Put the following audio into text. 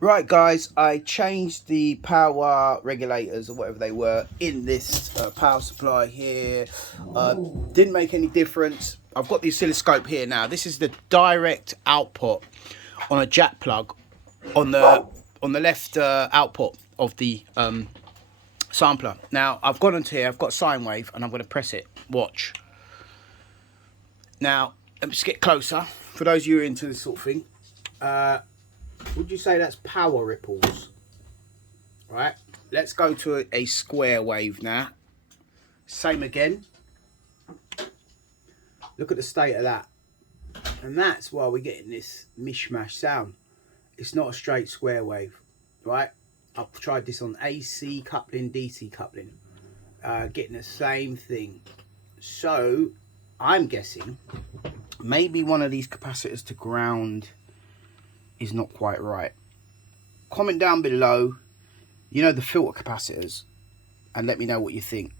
Right guys, I changed the power regulators or whatever they were in this power supply here. Didn't make any difference. I've got the oscilloscope here now. This is the direct output on a jack plug on the left output of the sampler. Now I've gone onto here, I've got sine wave, and I'm going to press it. Watch. Now let's just get closer. For those of you who are into this sort of thing, would you say that's power ripples? Right, let's go to a square wave now. Same again. Look at the state of that. And that's why we're getting this mishmash sound. It's not a straight square wave, right? I've tried this on AC coupling, DC coupling, getting the same thing. So I'm guessing maybe one of these capacitors to ground is not quite right. Comment down below, you know, the filter capacitors, and let me know what you think.